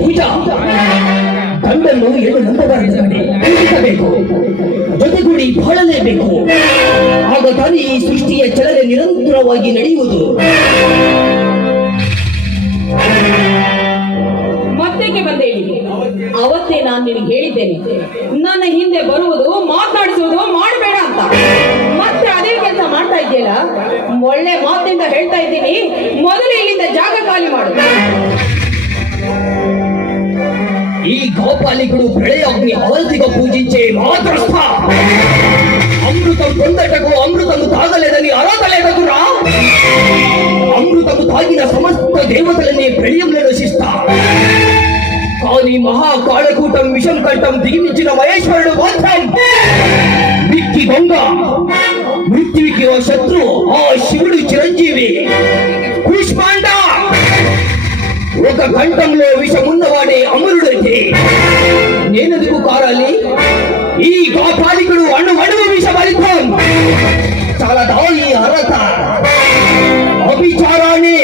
ಪೂಜಾ ಗಂಡನ್ನು ಏನು ನಂಬಬಾರಬೇಕು, ಜೊತೆಗೂಡಿ ಬಾಳಲೇಬೇಕು. ಆಗ ತಾನೇ ಈ ಸೃಷ್ಟಿಯ ಚಲನೆ ನಿರಂತರವಾಗಿ ನಡೆಯುವುದು. ಮತ್ತೆಗೆ ಬಂದೆ ಇಲ್ಲಿಗೆ? ಅವತ್ತೇ ನಾನು ನಿನಗೆ ಹೇಳಿದ್ದೇನೆ, ನನ್ನ ಹಿಂದೆ ಬರುವುದು ಮಾತನಾಡಿಸುವುದು ಮಾಡಬೇಡ ಅಂತ. ಮತ್ತೆ ಅದೇ ಕೆಲಸ ಮಾಡ್ತಾ ಇದೆಯಲ್ಲ. ಒಳ್ಳೆ ಮಾತಿಂದ ಹೇಳ್ತಾ ಇದ್ದೀನಿ, ಮೊದಲು ಇಲ್ಲಿಂದ ಜಾಗ ಖಾಲಿ ಮಾಡು. ఈ గోపాలికుడు ప్రళయాగ్ని అవల్తిగా పూజించే మాతృస్థ అమృతం పొందటకు అమృతము తాగలేదని అర్హతలేదకురా. అమృతము తాగిన సమస్త దేవతలనే ప్రళయంలో నశిస్తా. కానీ మహాకాళకూటం విషం కంఠం దిగిమించిన మహేశ్వరుడు మాత్రం మిక్కి దొంగ, మృత్యువికి ఓ శత్రు, ఆ శివుడు చిరంజీవి కుష్మాండ. ఒక కంఠంలో విషమున్నవాడే అమరుడైతే నేనెందుకు కారాలి? ఈ గోపాలికుడు అణువణువు విషభరితం. చాలా దాయి అర్హత అభిచారాన్ని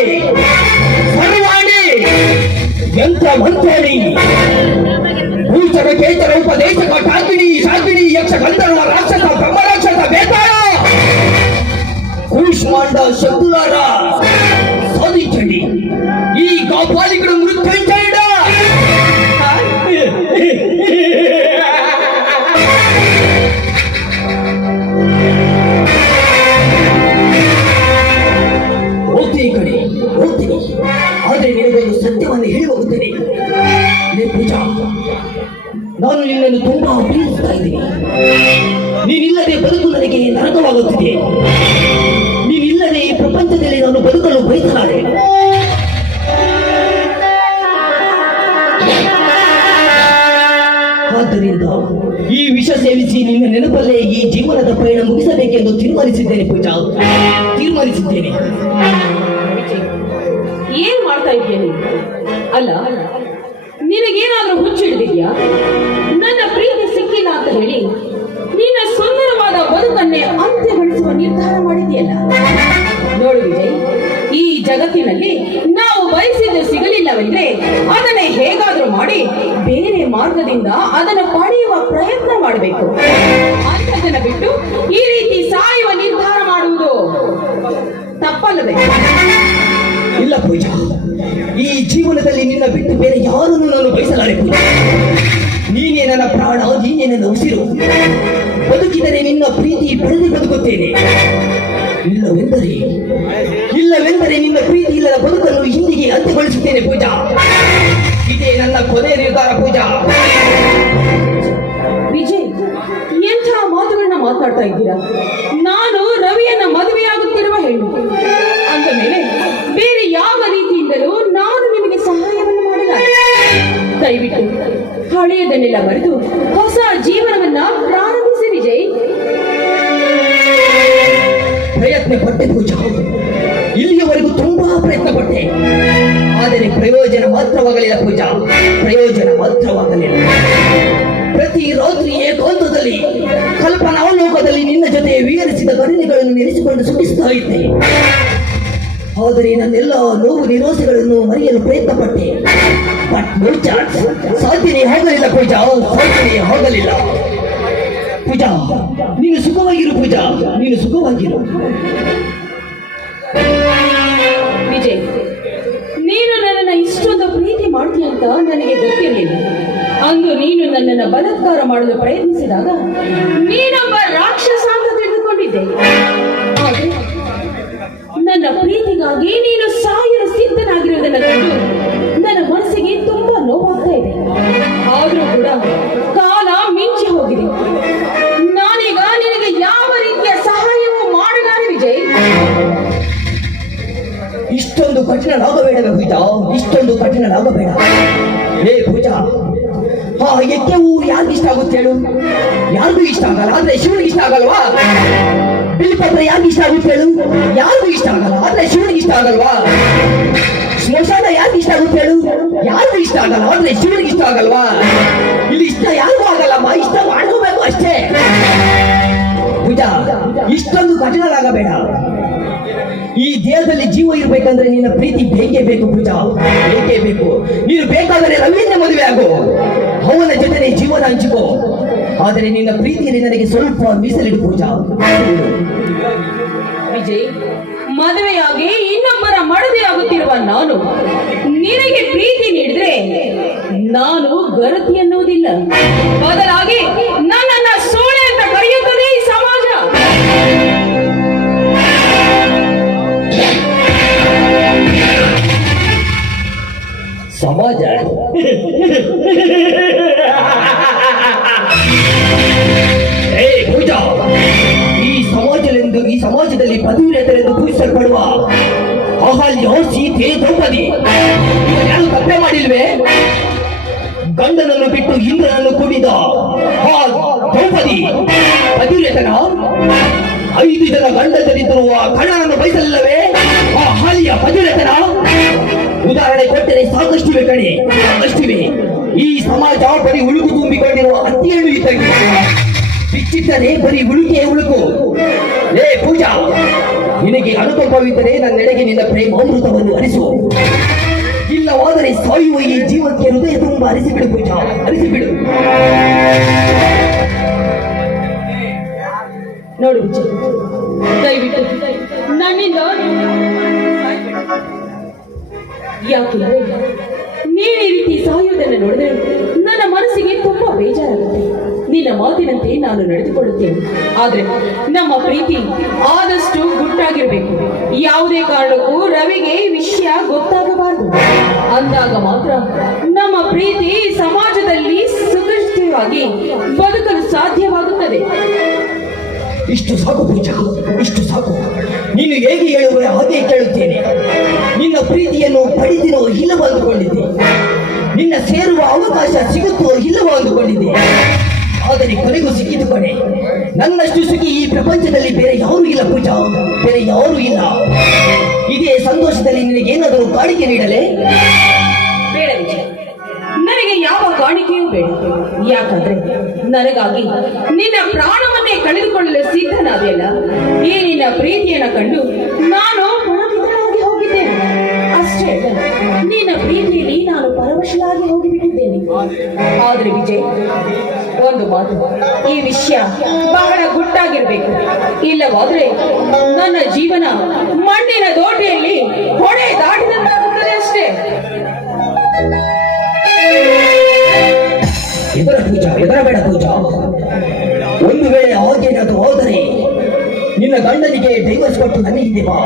సర్వాణి యంత్ర మంత్రాన్ని భూచర కేచర ఉపదేశక ఠాకిని శాకిని యక్ష గంధర్వ రాక్షస బ్రహ్మరాక్షస వేతాళ కూష్మాండ శక్తులారా సాధించండి. ఈ గోపాలికుడు మృత్యుంజయుడా. ಹೋಗ್ತೀನಿ ಕಡೆ ಹೋಗ್ತೀನಿ, ಆದರೆ ನಿನಗೊಂದು ಸತ್ಯವನ್ನು ಹೇಳಿ ಹೋಗುತ್ತೇನೆ. ಪೂಜಾ, ನಾನು ನಿನ್ನನ್ನು ತುಂಬಾ ಪ್ರೀತಿಸ್ತಾ ಇದ್ದೀನಿ. ನೀನಿಲ್ಲದೆ ಬದುಕು ನನಗೆ ನರಕವಾಗುತ್ತಿದೆ. ನೀನಿಲ್ಲದೆ ಈ ಪ್ರಪಂಚದಲ್ಲಿ ನಾನು ಬದುಕಲು ಬಯಸಲಾರೆ. ಆದ್ದರಿಂದ ಈ ವಿಷ ಸೇವಿಸಿ ನಿನ್ನ ನೆನಪಲ್ಲೇ ಈ ಜೀವನದ ಪಯಣ ಮುಗಿಸಬೇಕೆಂದು ತೀರ್ಮಾನಿಸಿದ್ದೇನೆ ಪೂಜಾ, ತೀರ್ಮಾನಿಸಿದ್ದೇನೆ. ಏನ್ ಮಾಡ್ತಾ ಇದ್ದೇನೆ? ಅಲ್ಲ, ನಿನಗೇನಾದ್ರೂ ಹುಚ್ಚಿಡಿದ್ಯಾ? ನನ್ನ ಪ್ರೀತಿ ಸಿಕ್ಕಿಲ್ಲ ಅಂತ ಹೇಳಿ ನಿನ್ನ ಸುಂದರವಾದ ಬದುಕನ್ನೇ ಅಂತ್ಯಗೊಳಿಸುವ ನಿರ್ಧಾರ ಮಾಡಿದೆಯಲ್ಲ. ನೋಡು ವಿಜಯ್, ಈ ಜಗತ್ತಿನಲ್ಲಿ ನಾವು ಬಯಸಿದ್ದು ಸಿಗಲಿಲ್ಲವೆಂದ್ರೆ ಅದನ್ನೇ ಹೇಗಾದ್ರೂ ಮಾಡಿ ಬೇರೆ ಮಾರ್ಗದಿಂದ ಅದನ್ನು ಪಡೆಯುವ ಪ್ರಯತ್ನ ಮಾಡಬೇಕು. ಅಂಥದನ್ನ ಬಿಟ್ಟು ಈ ರೀತಿ ಸಾಯುವ ನಿರ್ಧಾರ ಮಾಡುವುದು ತಪ್ಪಲ್ಲವೇ? ಇಲ್ಲ ಪೂಜಾ, ಈ ಜೀವನದಲ್ಲಿ ನಿನ್ನ ಬಿಟ್ಟು ಬೇರೆ ಯಾರನ್ನು ನಾನು ಬಯಸಲಾರೆ ಪೂಜಾ. ನೀನೇ ನನ್ನ ಪ್ರಾಣ, ನೀನೇ ನನ್ನ ಉಸಿರು. ಬದುಕಿದರೆ ನಿನ್ನ ಪ್ರೀತಿ ಪಡೆದು ಬದುಕುತ್ತೇನೆ. ಇಲ್ಲವೆಂದರೆ ನಿನ್ನ ಪ್ರೀತಿ ಇಲ್ಲದ ಬದುಕನ್ನು ಹಿಂದಿಗೆ ಅಂತ್ಯಗೊಳಿಸುತ್ತೇನೆ ಪೂಜಾ. ಇದೇ ನನ್ನ ಕೊನೆಯ ನಿರ್ಧಾರ ಪೂಜಾ. ವಿಜಯ್, ಎಂಥ ಮಾತುಗಳನ್ನ ಮಾತಾಡ್ತಾ ಇದ್ದೀರಾ? ನಾನು ರವಿಯನ್ನ ಮದುವೆಯಾಗುತ್ತಿರುವ ಹೆಣ್ಣು ಅಂದ ಮೇಲೆ ಬೇರೆ ಯಾವ ರೀತಿಯಿಂದಲೂ ನಾನು ನಿಮಗೆ ಸಹಾಯವನ್ನು ಮಾಡಲಾರೆ. ದಯವಿಟ್ಟು ಹಳೆಯದನ್ನೆಲ್ಲ ಬರೆದು ಹೊಸ ಜೀವನವನ್ನ ಪ್ರಾರಂಭಿಸಿ ವಿಜಯ್. ಪ್ರಯತ್ನ ಪಟ್ಟೆ ಪೂಜಾ, ಇಲ್ಲಿಯವರೆಗೂ ತುಂಬಾ ಪ್ರಯತ್ನ ಪಟ್ಟೆ. ಆದರೆ ಪ್ರಯೋಜನ ಮಾತ್ರವಾಗಲಿಲ್ಲ ಪೂಜಾ, ಪ್ರಯೋಜನ ಮಾತ್ರವಾಗಲಿಲ್ಲ. ಪ್ರತಿ ರಾತ್ರಿ ಏಕಾಂತದಲ್ಲಿ ಕಲ್ಪನಾಲೋಕದಲ್ಲಿ ನಿನ್ನ ಜೊತೆ ವಿಹರಿಸಿದ ಘಟನೆಗಳನ್ನು ನೆನೆಸಿಕೊಂಡು ಸುಖಿಸ್ತಾ ಇದ್ದೆ. ಆದರೆ ನನ್ನೆಲ್ಲ ನೋವು ನಿರಾಸೆಗಳನ್ನು ಮರೆಯಲು ಪ್ರಯತ್ನ ಪಟ್ಟೆ. ಬಟ್ ನೋ ಚಾನ್ಸ್, ಸಾಧ್ಯನೇ ಆಗಲಿಲ್ಲ ಪೂಜಾ, ಸಾಧ್ಯನೇ ಆಗಲಿಲ್ಲ. ಪೂಜಾ, ನೀನು ಸುಖವಾಗಿರು ಪೂಜಾ, ನೀನು ಸುಖವಾಗಿರು. ವಿಜಯ್, ನೀನು ನನ್ನನ್ನು ಇಷ್ಟೊಂದು ಪ್ರೀತಿ ಮಾಡ್ತೀಯ ಅಂತ ನನಗೆ ಗೊತ್ತಿರಲಿಲ್ಲ. ಅಂದು ನೀನು ನನ್ನನ್ನು ಬಲಾತ್ಕಾರ ಮಾಡಲು ಪ್ರಯತ್ನಿಸಿದಾಗ ನೀನೊಬ್ಬ ರಾಕ್ಷಸ ಅಂತ ತಿಳಿದುಕೊಂಡಿದ್ದೆ. ಆದರೆ ನನ್ನ ಪ್ರೀತಿಗಾಗಿ ನೀನು ಸಾಯಲು ಸಿದ್ಧನಾಗಿರುವುದನ್ನು ಕಂಡು ನನ್ನ ಮನಸ್ಸಿಗೆ ತುಂಬಾ ನೋವಾಗ್ತಾ ಇದೆ. ಆದ್ರೂ ಕೂಡ ಕಾಲ ಮಿಂಚಿ ಹೋಗಿದೆ. ನಾನೀಗ ನಿನಗೆ ಯಾವ ಇಷ್ಟೊಂದು ಕಠಿಣನಾಗಬೇಡ. ಹೇ ಪೂಜಾ, ಎಕ್ಕೆ ಊರು ಯಾರಿಗೂ ಇಷ್ಟ ಆಗುತ್ತೆ ಹೇಳು? ಯಾರಿಗೂ ಇಷ್ಟ ಆಗಲ್ಲ, ಆದ್ರೆ ಶಿವನಿಗೆ ಇಷ್ಟ ಆಗಲ್ವಾ? ಬಿಲ್ಪತ್ರ ಯಾರಿಗೂ ಇಷ್ಟ ಆಗುತ್ತೆ ಹೇಳು? ಯಾರಿಗೂ ಇಷ್ಟ ಆಗಲ್ಲ, ಆದ್ರೆ ಶಿವನಿಗೆ ಇಷ್ಟ ಆಗಲ್ವಾ? ಸ್ಮಶಾನ ಯಾರಿಗೂ ಇಷ್ಟ ಆಗುತ್ತೆ ಹೇಳು? ಯಾರಿಗೂ ಇಷ್ಟ ಆಗಲ್ಲ, ಆದ್ರೆ ಶಿವನಿಗೆ ಇಷ್ಟ ಆಗಲ್ವಾ? ಇಲ್ಲಿ ಇಷ್ಟ ಯಾರಿಗೂ ಆಗಲ್ಲಮ್ಮ, ಇಷ್ಟ ಮಾಡ್ಕೋಬೇಕು ಅಷ್ಟೇ. ಪೂಜಾ, ಇಷ್ಟೊಂದು ಕಠಿಣರಾಗಬೇಡ. ಈ ದೇಹದಲ್ಲಿ ಜೀವ ಇರ್ಬೇಕಂದ್ರೆ ನಿನ್ನ ಪ್ರೀತಿ ಬೇಕೇ ಬೇಕು ಪೂಜಾ, ಬೇಕೇ ಬೇಕು. ನೀನು ಬೇಕಾದರೆ ರವಿಯಿಂದ ಮದುವೆ ಆಗು, ಅವನ ಜೊತೆ ಜೀವನ ಹಂಚಿಕೋ. ಆದರೆ ನಿನ್ನ ಪ್ರೀತಿಯಲ್ಲಿ ನನಗೆ ಸ್ವಲ್ಪ ಮೀಸಲಿಡು ಪೂಜಾ. ವಿಜಯ್, ಮದುವೆಯಾಗಿ ಇನ್ನೊಬ್ಬರ ಮಡದಿಯಾಗುತ್ತಿರುವ ನಾನು ನಿನಗೆ ಪ್ರೀತಿ ನೀಡಿದ್ರೆ ನಾನು ಗರತಿ ಎನ್ನುವುದಿಲ್ಲ, ಬದಲಾಗಿ ನನ್ನನ್ನ ಸೋಳೆ ಅಂತ ಕರೆಯುತ್ತದೆ ಈ ಸಮಾಜ. ಸಮಾಜ ಪೂಜಾ, ಈ ಸಮಾಜದಲ್ಲಿ ಪದವೀಧರೆಂದು ಪೂಜಿಸಲ್ಪಡುವ ಅಹಲ್ಯ, ಸೀತೆ, ದ್ರೌಪದಿ ಯಾರು ತಪ್ಪೆ ಮಾಡಿಲ್ವೇ? ಗಂಡನನ್ನು ಬಿಟ್ಟು ಇಂದ್ರನನ್ನು ಕೂಡಿದ ಆ ದ್ರೌಪದಿ ಪದವೀಧರ 5 ಜನ ಗಂಡದಲ್ಲಿರುವ ಕಣ್ಣನನ್ನು ಬಯಸಲಿಲ್ಲವೇ? ಆ ಅಹಲ್ಯ ಪದವೀಧರ ಉದಾಹರಣೆ ಕೊಟ್ಟರೆ ಸಾಕಷ್ಟಿವೆ ಕಣೆ, ಸಾಕಷ್ಟಿವೆ. ಈ ಸಮಾಜ ಬರೀ ಉಳುಕು ತುಂಬಿಕೊಂಡಿರುವ ಅತಿಯೇಳು ಇದ್ದಂಗೆ, ಬಿಚ್ಚಿಟ್ಟರೆ ಬರೀ ಉಳುಕೆ ಉಳುಕು. ಲೇ ಪೂಜಾ, ನಿನಗೆ ಅನುಕಂಪವಿದ್ದರೆ ನನ್ನೆಡೆಗೆ ನಿನ್ನ ಪ್ರೇಮಾಮೃತವನ್ನು ಹರಿಸು. ಇಲ್ಲವಾದರೆ ಸಾಯುವ ಈ ಜೀವಕ್ಕೆ ಹೃದಯ ತುಂಬ ಹರಿಸಿಬಿಡು ಪೂಜಾ, ಹರಿಸಿಬಿಡು. ನೋಡು ವಿಜಯ್, ದಯವಿಟ್ಟು ನನ್ನಿಂದ ಯಾಕೆಂದ್ರೆ ನೀನು ಈ ರೀತಿ ಸಾಯುವುದನ್ನು ನೋಡಿದ್ರೆ ನನ್ನ ಮನಸ್ಸಿಗೆ ತುಂಬಾ ಬೇಜಾರಾಗುತ್ತೆ. ನಿನ್ನ ಮಾತಿನಂತೆ ನಾನು ನಡೆದುಕೊಳ್ಳುತ್ತೇನೆ, ಆದ್ರೆ ನಮ್ಮ ಪ್ರೀತಿ ಆದಷ್ಟು ಗುಟ್ಟಾಗಿರ್ಬೇಕು. ಯಾವುದೇ ಕಾರಣಕ್ಕೂ ರವಿಗೆ ವಿಷಯ ಗೊತ್ತಾಗಬಾರದು. ಅಂದಾಗ ಮಾತ್ರ ನಮ್ಮ ಪ್ರೀತಿ ಸಮಾಜದಲ್ಲಿ ಸುರಕ್ಷಿತವಾಗಿ ಬದುಕಲು ಸಾಧ್ಯವಾಗುತ್ತದೆ. ಇಷ್ಟು ಸಾಕು ಪೂಜಾ, ಇಷ್ಟು ಸಾಕು. ನೀನು ಹೇಗೆ ಹೇಳುವೆ ಹಾಗೆ ಕೇಳುತ್ತೇನೆ. ನಿನ್ನ ಪ್ರೀತಿಯನ್ನು ಪಡೆದಿರೋ ಇಲ್ಲವೋ ಅಂದುಕೊಂಡಿದ್ದೆ, ನಿನ್ನ ಸೇರುವ ಅವಕಾಶ ಸಿಗುತ್ತೋ ಇಲ್ಲವೋ ಅಂದುಕೊಂಡಿದ್ದೆ. ಆದರೆ ಕೊನೆಗೂ ಸಿಕ್ಕಿತು ಕಣೆ. ನನ್ನಷ್ಟು ಸುಖಿ ಈ ಪ್ರಪಂಚದಲ್ಲಿ ಬೇರೆ ಯಾರೂ ಇಲ್ಲ ಪೂಜಾ, ಬೇರೆ ಯಾರೂ ಇಲ್ಲ. ಇದೇ ಸಂತೋಷದಲ್ಲಿ ನಿನಗೇನಾದರೂ ಕಾಣಿಕೆ ನೀಡಲೇ? ಬೇಡ ವಿಜಯ್, ನನಗೆ ಯಾವ ಕಾಣಿಕೆಯೂ ಬೇಡ. ಯಾಕಂದ್ರೆ ನನಗಾಗಿ ನಿನ್ನ ಪ್ರಾಣವನ್ನೇ ಕಳೆದುಕೊಳ್ಳಲು ಸಿದ್ಧನಾದೆಯಲ್ಲ, ಈ ನಿನ್ನ ಪ್ರೀತಿಯನ್ನು ಕಂಡು ನಾನು ಪರಮಿತನಾಗಿ ಹೋಗಿದ್ದೇನೆ. ಅಷ್ಟೇ ಅಲ್ಲ, ನಿನ್ನ ಪ್ರೀತಿಯಲ್ಲಿ ನಾನು ಪರವಶನಾಗಿ ಹೋಗಿಬಿಟ್ಟಿದ್ದೇನೆ. ಆದ್ರೆ ವಿಜಯ್, ಒಂದು ಮಾತು, ಈ ವಿಷಯ ಬಹಳ ಗುಟ್ಟಾಗಿರ್ಬೇಕು. ಇಲ್ಲವಾದ್ರೆ ನನ್ನ ಜೀವನ ಮಣ್ಣಿನ ದೋಟೆಯಲ್ಲಿ ಹೊಡೆ ದಾಟಿದಂತಾಗುತ್ತದೆ ಅಷ್ಟೇ. ಇದರ ಪೂಜಾ, ಹೆದರಬೇಡ ಪೂಜಾ. ಒಂದು ವೇಳೆ ಹಾಗೇನಾದರೂ ಹೋದರೆ ನಿನ್ನ ಗಂಡನಿಗೆ ಡೈವರ್ಸ್ ಕೊಟ್ಟು ನನ್ನ ಹಿಂದೆ ಬಾ.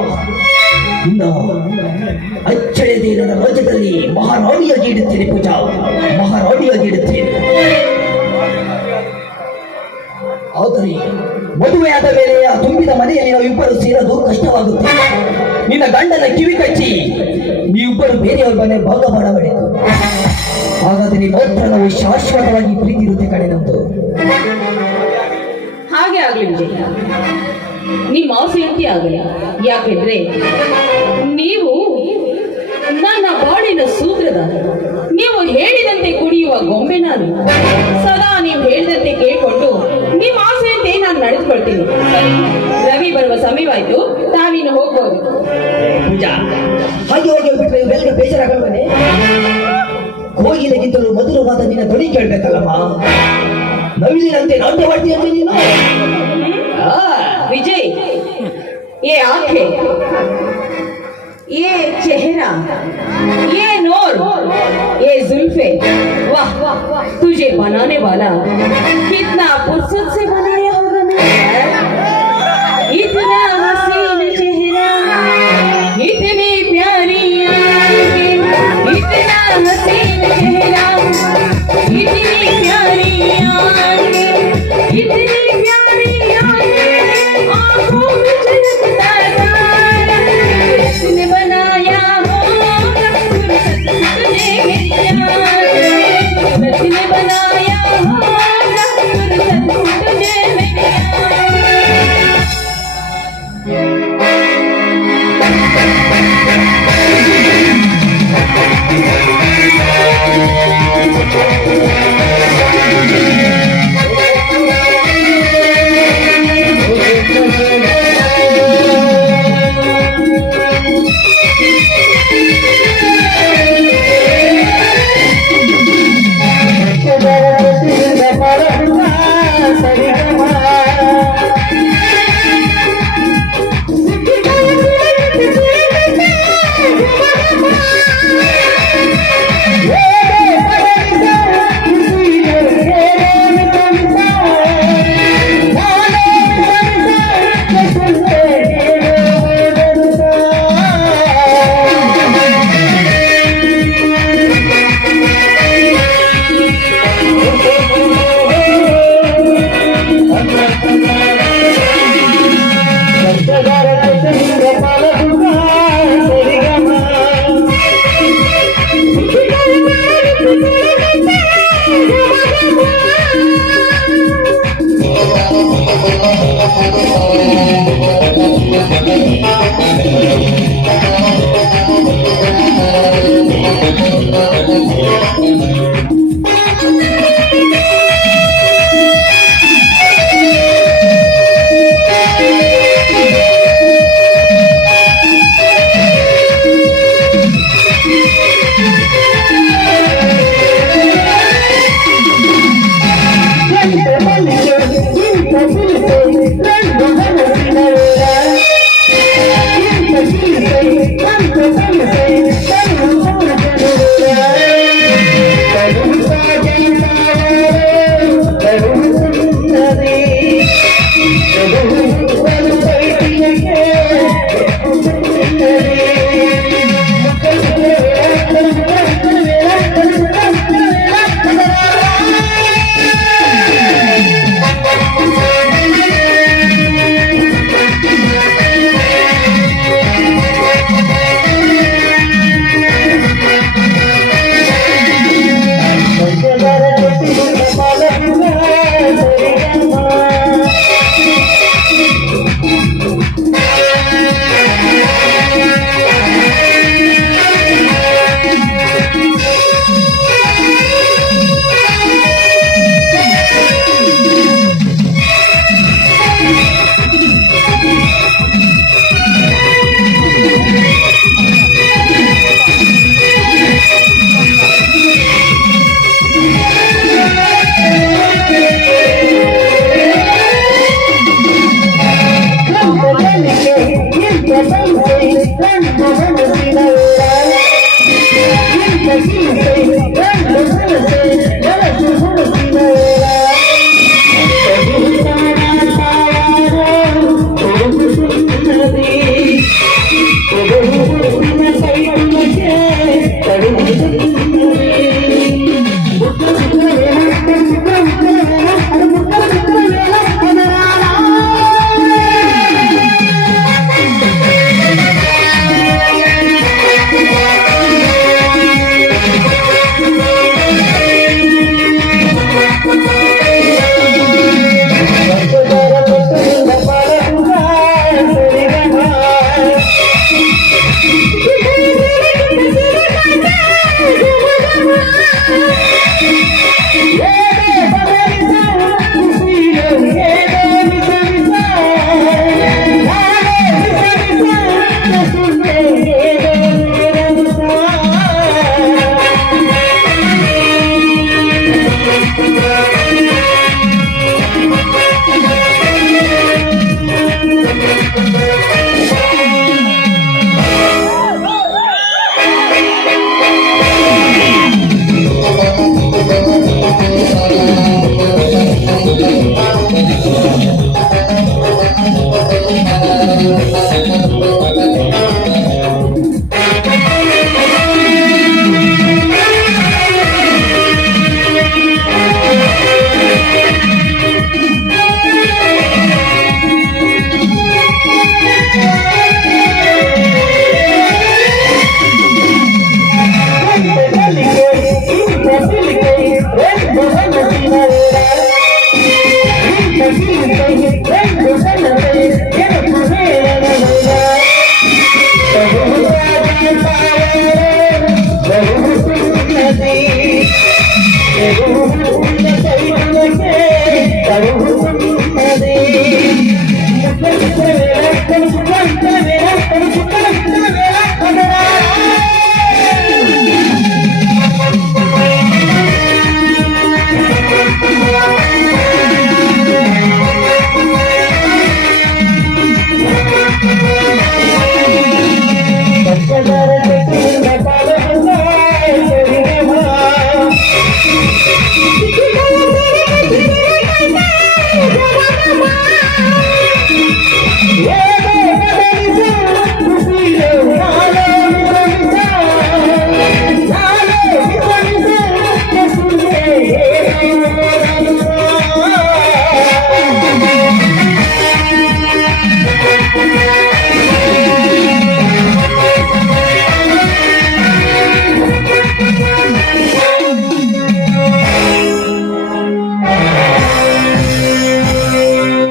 ಇನ್ನ ಅಚ್ಚಳಿಯದೆ ನನ್ನ ರಾಜ್ಯದಲ್ಲಿ ಮಹಾರಾಣಿಯಾಗಿ ಇಡುತ್ತೇನೆ ಪೂಜಾ, ಮಹಾರಾಣಿಯಾಗಿ ಇಡುತ್ತೇನೆ. ಆದರೆ ಮದುವೆಯಾದ ಮೇಲೆ ಆ ತುಂಬಿದ ಮನೆಯಲ್ಲಿ ನಾವಿಬ್ಬರು ಸೇರೋದು ಕಷ್ಟವಾಗುತ್ತೆ. ನಿನ್ನ ಗಂಡನ ಕಿವಿ ಕಚ್ಚಿ ನೀವಿಬ್ಬರು ಬೇರೆಯವ್ರ ಮನೆ ಭಾಗ ಮಾಡಬೇಕು. ಹಾಗಾದರೆ ಮಾತ್ರ ನಾವು ಶಾಶ್ವತವಾಗಿ ಪ್ರೀತಿ ಇರುತ್ತೆ ಕಡೆ ನಮ್ದು. ಹಾಗೆ ಆಗ್ಲಿ ವಿಜಯ್, ನಿಮ್ಮ ಆಸೆಯಂತೆ ಆಗಲಿ. ಯಾಕೆಂದ್ರೆ ನೀವು ನನ್ನ ಬಾಳಿನ ಸೂತ್ರಧಾರ. ನೀವು ಹೇಳಿದಂತೆ ಕುಡಿಯುವ ಗೊಂಬೆ ನಾನು. ಸದಾ ನೀವು ಹೇಳಿದಂತೆ ಕೇಳ್ಕೊಂಡು ನಿಮ್ಮ ಆಸೆಯಂತೆ ನಾನು ನಡೆದುಕೊಳ್ತೀನಿ. ಸರಿ, ರವಿ ಬರುವ ಸಮಯವಾಯ್ತು, ತಾವಿನ್ನು ಹೋಗ್ಬೋದು. ಪೂಜಾ, ಹಾಗೆ ಹೋಗಿ ಬಿಟ್ರೆ ಇವೆಲ್ಲ ಬೇಜಾರಾಗಲ್ವೇ? ಕೋಗಿಲೆಗಿಂತಲೂ ಮಧುರವಾದ ನಿನ್ನ ಧ್ವನಿ ಕೇಳ್ಬೇಕಲ್ಲಮ್ಮ. ನವಿಲಿನಂತೆ ನಾಟ್ಯವಾಡ್ತೀಯ ನೀನು. विजय, ये आंखें, ये चेहरा, ये नूर, ये जुल्फे, वाह तुझे बनाने वाला कितना फुर्सत से बनाया होगा ना। इतना हसीन चेहरा, इतनी प्यारी आंखें, इतना हसीन चेहरा, इतनी प्यारी आंखें, इतनी प्यारी आंखों में झलकता तारा, किसने बनाया होगा फुर्सत Thank you.